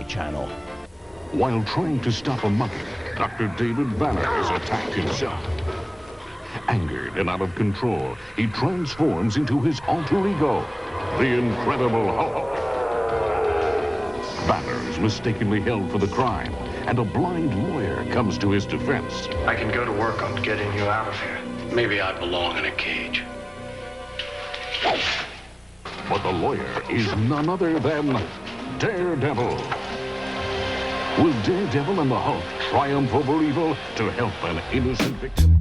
Sci-Fi Channel. While trying to stop a mugger, Dr. David Banner is attacked himself. Angered and out of control, he transforms into his alter ego, the Incredible Hulk. Banner is mistakenly held for the crime, and a blind lawyer comes to his defense. I can go to work on getting you out of here. Maybe I belong in a cage. But the lawyer is none other than Daredevil. Will Daredevil and the Hulk triumph over evil to help an innocent victim?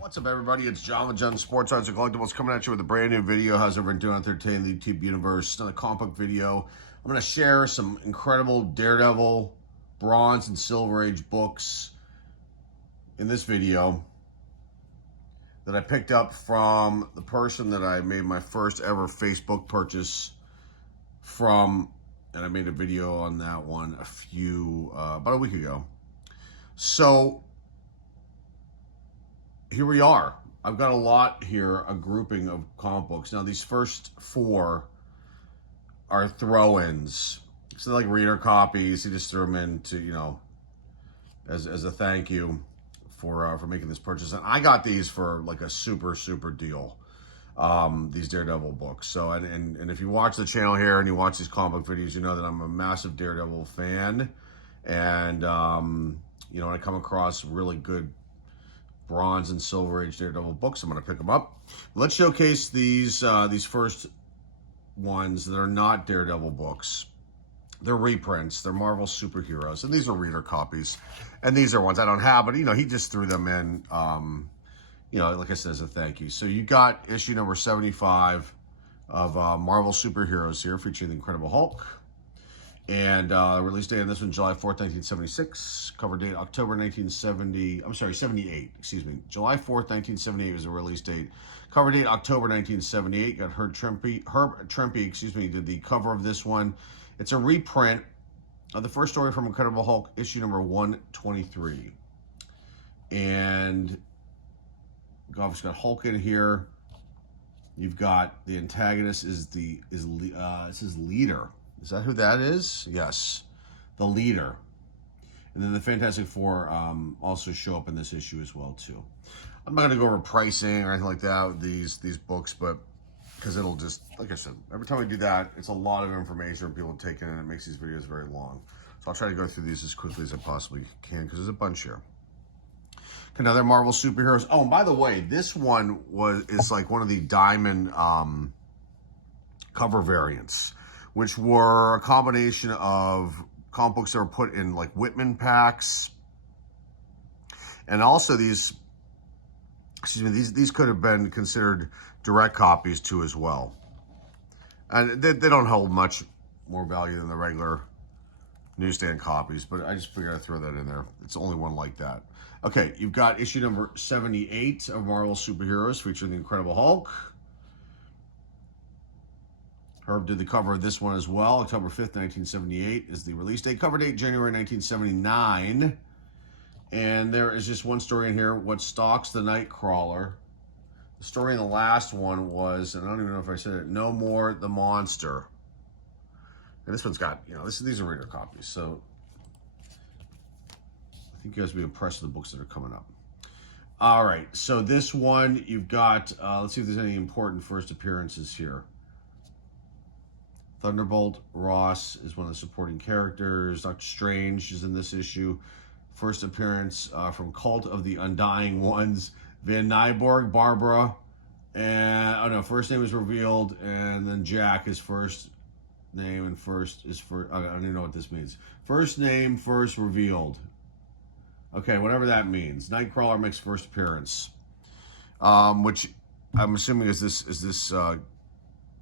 What's up, everybody? It's John with John Sports Arts and Collectibles coming at you with a brand new video. How's everyone doing out there today in the YouTube universe? Another comic book video. I'm going to share some incredible Daredevil, Bronze, and Silver Age books in this video that I picked up from the person that I made my first ever Facebook purchase from, and I made a video on that one about a week ago. So here we are. I've got a lot here, a grouping of comic books. Now, these first four are throw-ins. So they're like reader copies. He just threw them in to, you know, as a thank you for making this purchase. And I got these for like a super deal. These Daredevil books. So, and if you watch the channel here and you watch these comic book videos, you know that I'm a massive Daredevil fan. And, you know, when I come across really good Bronze and Silver Age Daredevil books, I'm going to pick them up. Let's showcase these first ones that are not Daredevil books. They're reprints. They're Marvel superheroes, and these are reader copies. And these are ones I don't have, but you know, he just threw them in. You know, like I said, as a thank you. So you got issue number 75 of Marvel superheroes here, featuring the Incredible Hulk. And release date on this one, July 4th, 1976. Cover date, October 78, excuse me. July 4th, 1978 was the release date. Cover date, October 1978. Got Herb Trimpe, did the cover of this one. It's a reprint of the first story from Incredible Hulk, issue number 123. And you've obviously got Hulk in here. You've got the antagonist it says Leader. Is that who that is? Yes, the Leader. And then the Fantastic Four also show up in this issue as well too. I'm not going to go over pricing or anything like that with these books, but because it'll just, like I said, every time we do that, it's a lot of information for people to take in, and it makes these videos very long. So I'll try to go through these as quickly as I possibly can because there's a bunch here. Another Marvel superheroes. Oh, and by the way, this one is like one of the diamond cover variants, which were a combination of comic books that were put in like Whitman packs. And also these could have been considered direct copies too as well. And they don't hold much more value than the regular newsstand copies, but I just figured I'd throw that in there. It's the only one like that. Okay, you've got issue number 78 of Marvel Superheroes featuring the Incredible Hulk. Herb did the cover of this one as well. October 5th, 1978 is the release date. Cover date, January 1979. And there is just one story in here, What Stalks the Nightcrawler. The story in the last one was, and I don't even know if I said it, No More the Monster. And this one's got, you know, these are reader copies. So I think you guys will be impressed with the books that are coming up. All right, so this one, you've got, let's see if there's any important first appearances here. Thunderbolt Ross is one of the supporting characters. Dr. Strange is in this issue. First appearance from Cult of the Undying Ones. Van Nyborg, Barbara, and, oh no, first name is revealed, and then Jack is first name, and first is first, I don't even know what this means. First name, first revealed. Okay, whatever that means. Nightcrawler makes first appearance. Which I'm assuming is this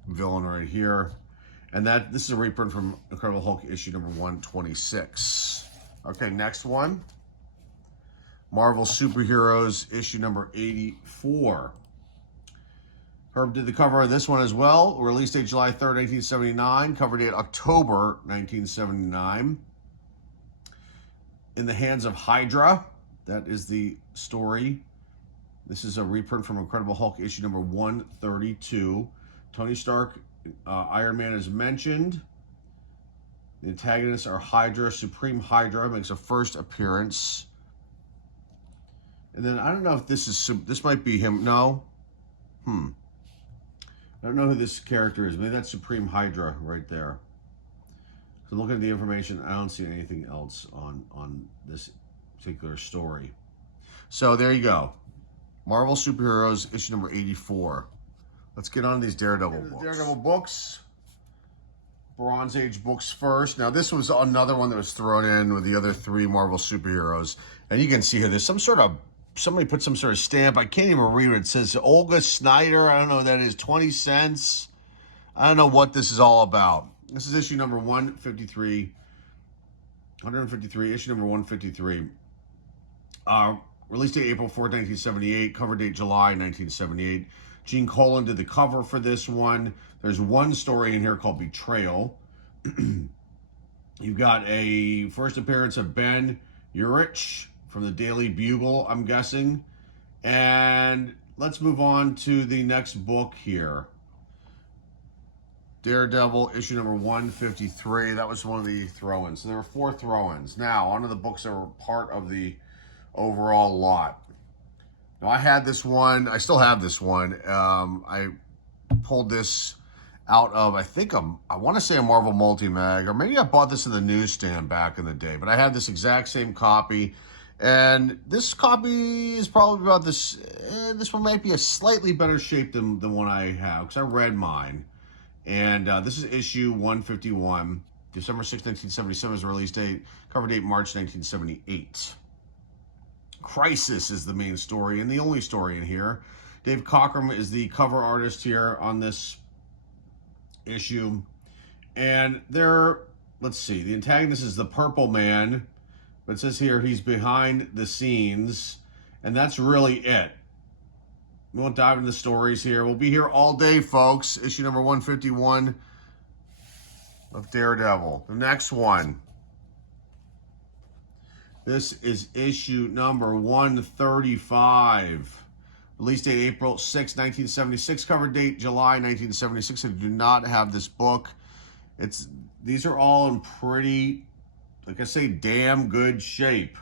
villain right here. And this is a reprint from Incredible Hulk issue number 126. Okay, next one. Marvel Superheroes issue number 84. Herb did the cover of this one as well. Release date July 3rd, 1979. Cover date October 1979. In the Hands of Hydra. That is the story. This is a reprint from Incredible Hulk issue number 132. Tony Stark, Iron Man is mentioned. The antagonists are Hydra. Supreme Hydra makes a first appearance. And then I don't know if this might be him. No. I don't know who this character is. Maybe that's Supreme Hydra right there. So looking at the information, I don't see anything else on this particular story. So there you go. Marvel Superheroes, issue number 84. Let's get on to these Daredevil books. Daredevil books. Bronze Age books first. Now, this was another one that was thrown in with the other three Marvel Superheroes. And you can see here, there's some sort of, somebody put some sort of stamp. I can't even read it. It says Olga Snyder. I don't know what that is. 20 cents. I don't know what this is all about. This is issue number 153. 153, issue number 153. Release date April 4th, 1978. Cover date July 1978. Gene Colan did the cover for this one. There's one story in here called Betrayal. You've got a first appearance of Ben Urich from the Daily Bugle, I'm guessing. And let's move on to the next book here. Daredevil, issue number 153. That was one of the throw-ins. So there were 4 throw-ins. Now, onto the books that were part of the overall lot. Now, I had this one. I still have this one. I pulled this out of, I want to say a Marvel Multi-Mag, or maybe I bought this in the newsstand back in the day, but I had this exact same copy, and this copy is probably about this, this one might be a slightly better shape than the one I have, because I read mine, and this is issue 151, December 6, 1977 is the release date, cover date March 1978. Crisis is the main story, and the only story in here. Dave Cockrum is the cover artist here on this issue. And let's see, the antagonist is the Purple Man, but it says here he's behind the scenes, and that's really it. We won't dive into the stories here. We'll be here all day, folks. Issue number 151 of Daredevil. The next one. This is issue number 135. Release date April 6, 1976. Cover date July 1976. I do not have this book. These are all in pretty, like I say, damn good shape.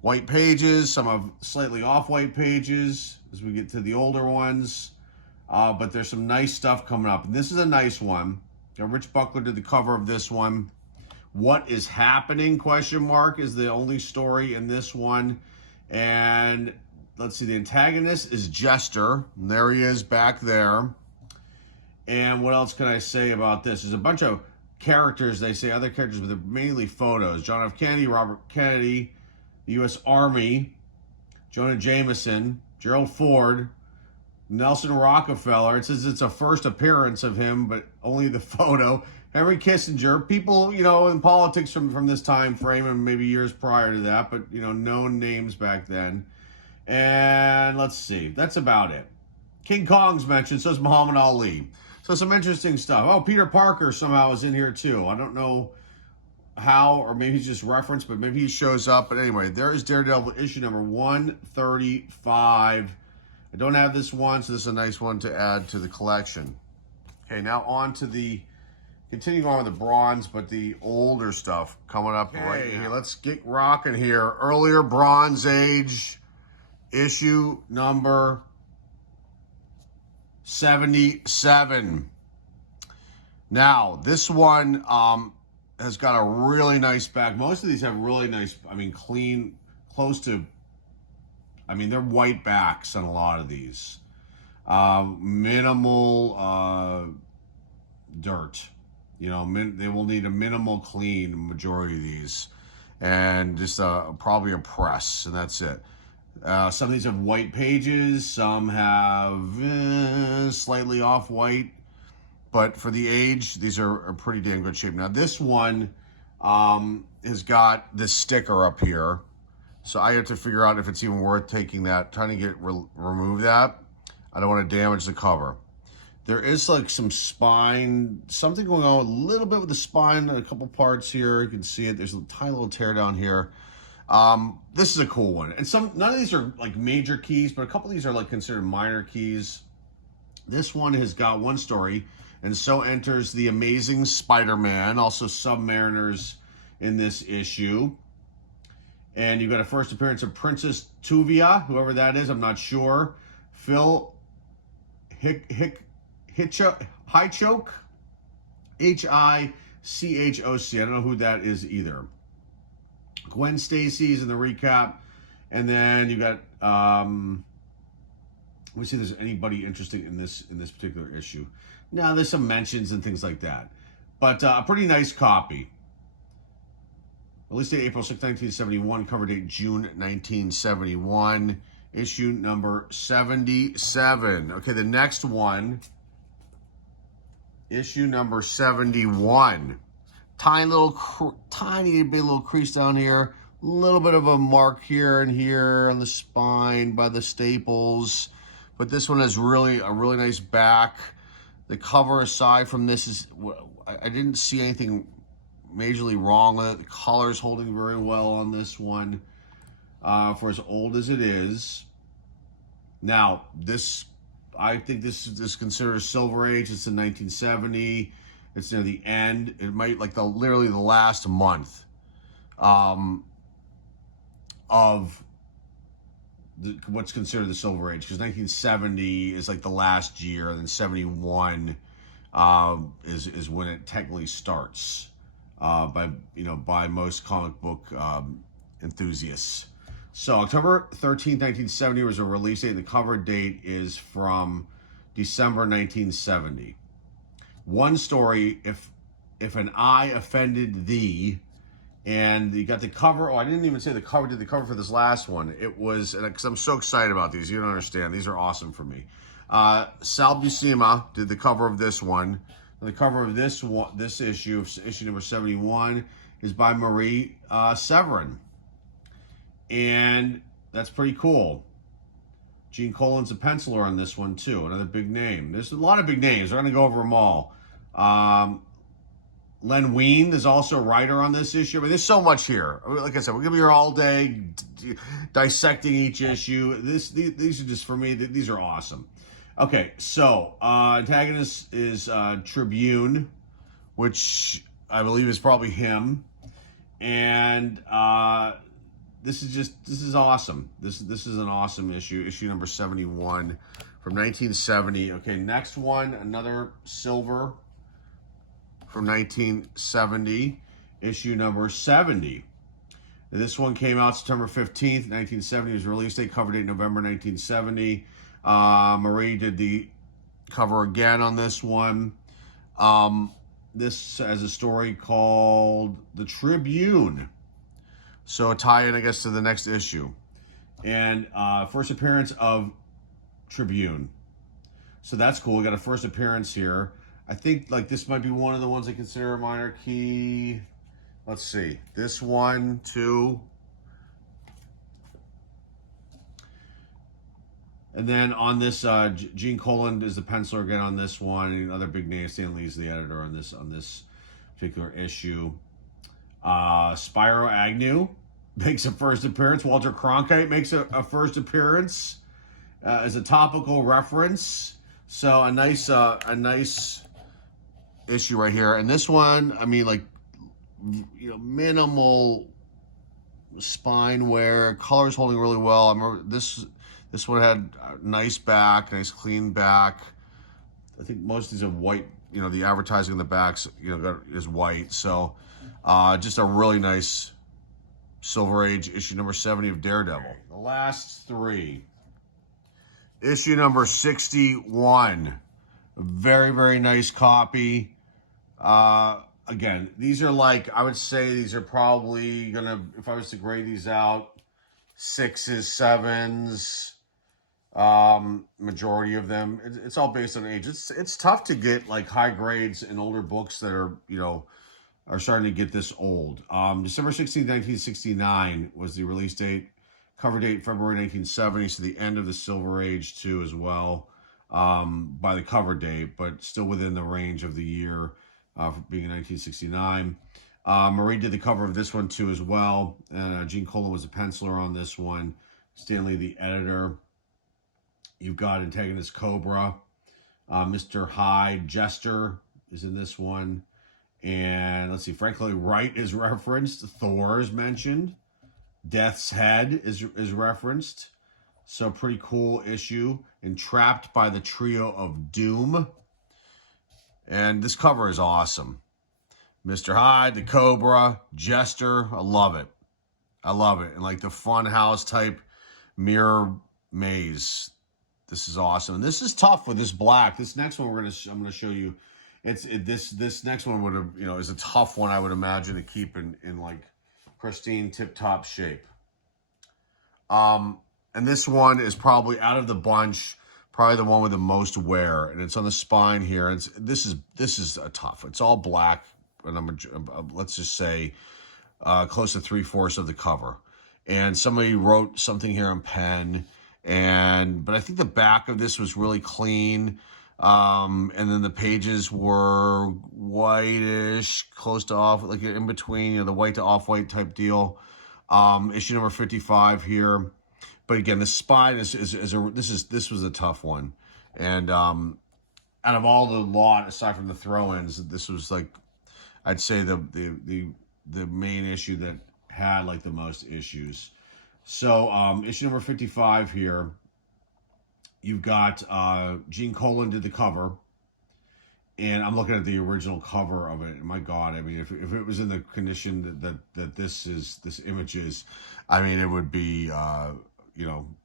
White pages, some of slightly off-white pages as we get to the older ones. But there's some nice stuff coming up. And this is a nice one. Rich Buckler did the cover of this one. What is happening, question mark, is the only story in this one. And let's see, the antagonist is Jester. And there he is back there. And what else can I say about this? There's a bunch of characters, they say other characters, but they're mainly photos. John F. Kennedy, Robert Kennedy, the U.S. Army, Jonah Jameson, Gerald Ford, Nelson Rockefeller. It says it's a first appearance of him, but only the photo. Henry Kissinger, people, you know, in politics from this time frame and maybe years prior to that, but, you know, known names back then. And let's see, that's about it. King Kong's mentioned, so is Muhammad Ali. So some interesting stuff. Oh, Peter Parker somehow is in here too. I don't know how, or maybe he's just referenced, but maybe he shows up. But anyway, there is Daredevil issue number 135. I don't have this one, so this is a nice one to add to the collection. Okay, now on to continuing on with the bronze, but the older stuff coming up right now. Let's get rocking here. Earlier Bronze Age, issue number 77. Now, this one has got a really nice back. Most of these have really nice, I mean, clean, close to, I mean, they're white backs on a lot of these. Minimal dirt. You know, they will need a minimal clean majority of these. And just probably a press, and that's it. Some of these have white pages. Some have slightly off-white. But for the age, these are pretty damn good shape. Now, this one has got this sticker up here. So I have to figure out if it's even worth taking that, trying to remove that. I don't want to damage the cover. There is like some spine, something going on a little bit with the spine in a couple parts here. You can see it. There's a tiny little tear down here. This is a cool one. And none of these are like major keys, but a couple of these are like considered minor keys. This one has got one story, and so enters the Amazing Spider-Man, also Submariners in this issue. And you've got a first appearance of Princess Tuvia, whoever that is, I'm not sure. Phil Hichoke, Hichoc. I don't know who that is either. Gwen Stacy's in the recap, and then you got let me see if there's anybody interesting in this particular issue. Now there's some mentions and things like that, but a pretty nice copy. Release date April 6, 1971. Cover date June 1971. Issue number 77. Okay, the next one. Issue number 71. Tiny big little crease down here. A little bit of a mark here and here on the spine by the staples. But this one has a really nice back. The cover, aside from this, is I didn't see anything majorly wrong with it. The color's holding very well on this one for as old as it is. Now, I think this is considered a Silver Age. It's in 1970. It's near the end. It might like literally the last month of what's considered the Silver Age, because 1970 is like the last year, and then 71 is when it technically starts by most comic book enthusiasts. So October 13th, 1970 was a release date. The cover date is from December 1970. One story, if an eye offended thee, and you got the cover. Oh, I didn't even say the cover. Did the cover for this last one? It was, because I'm so excited about these. You don't understand. These are awesome for me. Sal Buscema did the cover of this one. And the cover of this issue number 71, is by Marie Severin, and that's pretty cool. Gene Colan's a penciler on this one too. Another big name. There's a lot of big names. We're going to go over them all. Len Wein is also a writer on this issue. I mean, there's so much here. Like I said, we're going to be here all day dissecting each issue. These are just, for me, these are awesome. Okay, so antagonist is Tribune, which I believe is probably him. And this is awesome. This is an awesome issue. Issue number 71 from 1970. Okay, next one, another silver from 1970, issue number 70. This one came out September 15th, 1970. It was release date, cover date November 1970. Marie did the cover again on this one. This has a story called The Tribune. So a tie-in, I guess, to the next issue. And first appearance of Tribune. So that's cool. We got a first appearance here. I think like this might be one of the ones I consider a minor key. Let's see. This one, too. And then on this, Gene Colan is the penciler again on this one. Another big name. Stan Lee's the editor on this particular issue. Spyro Agnew makes a first appearance. Walter Cronkite makes a first appearance as a topical reference. So a nice issue right here. And this one, I mean, like, minimal spine wear. Color's holding really well. I remember this one had a nice back, nice clean back. I think most of these have white. The advertising on the backs, is white. So, just a really nice Silver Age issue number 70 of Daredevil. The last three. Issue number 61. A very, very nice copy. Again, these are like, I would say these are probably gonna, if I was to grade these out, 6s, 7s, majority of them. It's all based on age. It's tough to get like high grades in older books that are, are starting to get this old. December 16, 1969 was the release date. Cover date February 1970, so the end of the Silver Age too as well. by the cover date, but still within the range of the year for being in 1969. Marie did the cover of this one too as well. Gene Colan was a penciler on this one. Stanley the editor. You've got antagonist Cobra. Mr. Hyde Jester is in this one. And let's see, frankly, Wright is referenced. Thor is mentioned. Death's Head is referenced. So pretty cool issue. Entrapped by the Trio of Doom. And this cover is awesome. Mr. Hyde, the Cobra, Jester. I love it. I love it. And like the fun house type mirror maze. This is awesome. And this is tough with this black. This next one I'm gonna show you. This next one would have, is a tough one, I would imagine, to keep in like pristine tip-top shape. And this one is probably out of the bunch, probably the one with the most wear, and it's on the spine here. And this is a tough. It's all black, and let's just say close to 3/4 of the cover. And somebody wrote something here in pen, but I think the back of this was really clean. And then the pages were whitish, close to off, like in between, the white to off-white type deal. Issue number 55 here. But again, the spine this was a tough one. And out of all the lot, aside from the throw-ins, this was like, I'd say the main issue that had like the most issues. So issue number 55 here. You've got Gene Colan did the cover, and I'm looking at the original cover of it. And my God, I mean, if it was in the condition that this image is, I mean, it would be,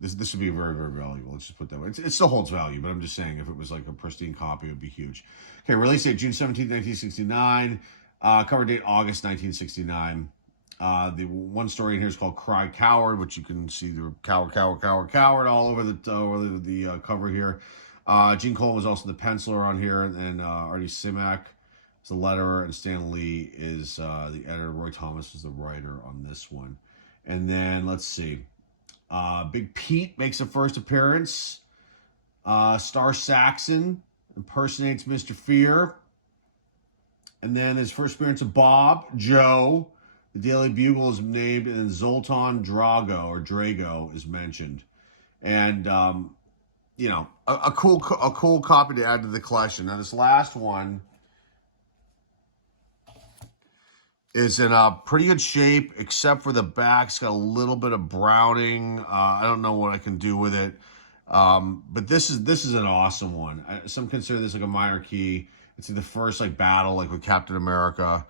this would be very, very valuable. Let's just put that way. It still holds value, but I'm just saying, if it was like a pristine copy, it would be huge. Okay, release date June 17th, 1969. Cover date August 1969. The one story in here is called Cry Coward, which you can see the coward all over the cover here. Gene Colan was also the penciler on here, and Artie Simak is the letterer, and Stan Lee is the editor. Roy Thomas is the writer on this one. And then let's see, Big Pete makes a first appearance. Star Saxon impersonates Mr. Fear. And then his first appearance of Bob Joe. The Daily Bugle is named, and then Zoltan Drago is mentioned. And, a cool copy to add to the collection. Now, this last one is in a pretty good shape, except for the back. It's got a little bit of browning. I don't know what I can do with it. But this is an awesome one. Some consider this like a minor key. It's the first like battle, like with Captain America.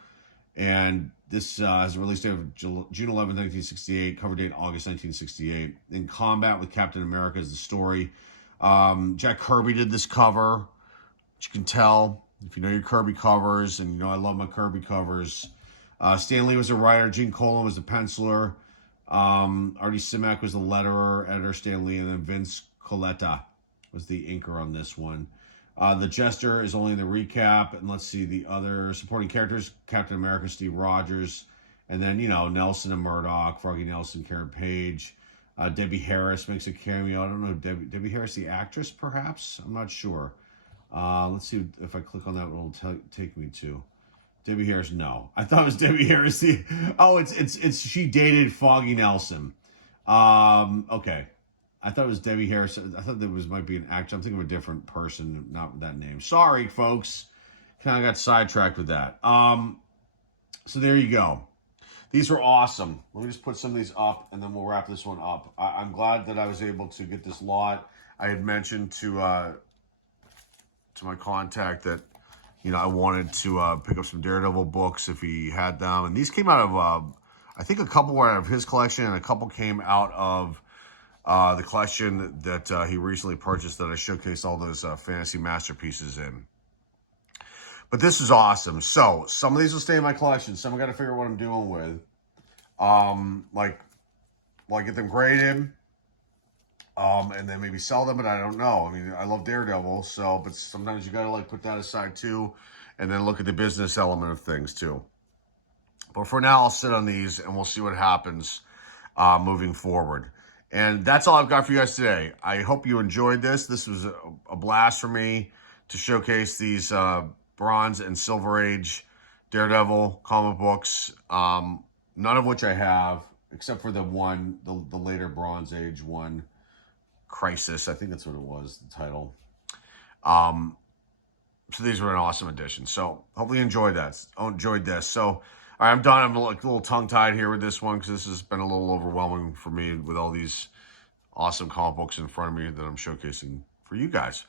And this has a release date of June 11th, 1968, cover date August 1968. In Combat with Captain America is the story. Jack Kirby did this cover, which you can tell if you know your Kirby covers, and I love my Kirby covers. Stan Lee was a writer, Gene Colan was the penciler, Artie Simak was the letterer, editor Stan Lee, and then Vince Coletta was the inker on this one. The Jester is only in the recap, and let's see the other supporting characters: Captain America, Steve Rogers, and then Nelson and Murdoch, Froggy Nelson, Karen Page, Debbie Harris makes a cameo. I don't know, Debbie Harris, the actress, perhaps. I'm not sure. Let's see if I click on that, what it'll take me to. Debbie Harris, no, I thought it was Debbie Harris. It's she dated Foggy Nelson. Okay. I thought it was Debbie Harris. I thought there might be an actor. I'm thinking of a different person, not with that name. Sorry, folks. Kind of got sidetracked with that. So there you go. These were awesome. Let me just put some of these up, and then we'll wrap this one up. I'm glad that I was able to get this lot. I had mentioned to my contact that I wanted to pick up some Daredevil books if he had them, and these came out of I think a couple were out of his collection, and a couple came out of the collection that he recently purchased that I showcased all those fantasy masterpieces in. But this is awesome. So some of these will stay in my collection. Some I got to figure out what I'm doing with. Like get them graded, and then maybe sell them. But I don't know. I mean, I love Daredevil, but sometimes you got to put that aside too, and then look at the business element of things too. But for now, I'll sit on these, and we'll see what happens moving forward. And that's all I've got for you guys today. I hope you enjoyed this. This was a blast for me to showcase these Bronze and Silver Age Daredevil comic books. None of which I have, except for the one, the later Bronze Age one, Crisis. I think that's what it was, the title. So these were an awesome addition. So hopefully you enjoyed this. So, all right, I'm done. I'm a little tongue-tied here with this one because this has been a little overwhelming for me with all these awesome comic books in front of me that I'm showcasing for you guys.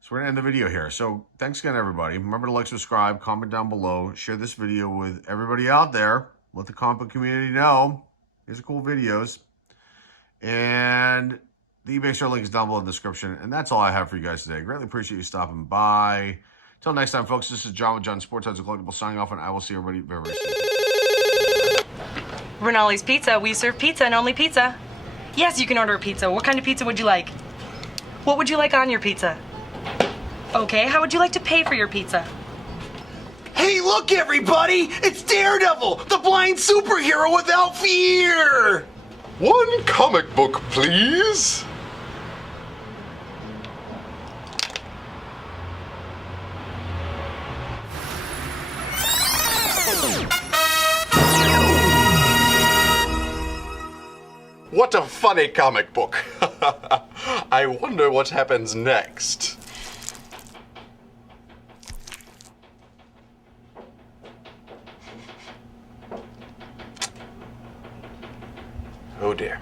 So we're going to end the video here. So thanks again, everybody. Remember to like, subscribe, comment down below, share this video with everybody out there. Let the comic book community know. These are cool videos. And the eBay store link is down below in the description. And that's all I have for you guys today. Greatly appreciate you stopping by. Until next time, folks, this is John with John Sports Cards and Collectibles signing off, and I will see everybody very, very soon. Rinaldi's Pizza. We serve pizza and only pizza. Yes, you can order a pizza. What kind of pizza would you like? What would you like on your pizza? Okay, how would you like to pay for your pizza? Hey, look, everybody! It's Daredevil, the blind superhero without fear! One comic book, please. What a funny comic book. I wonder what happens next. Oh dear.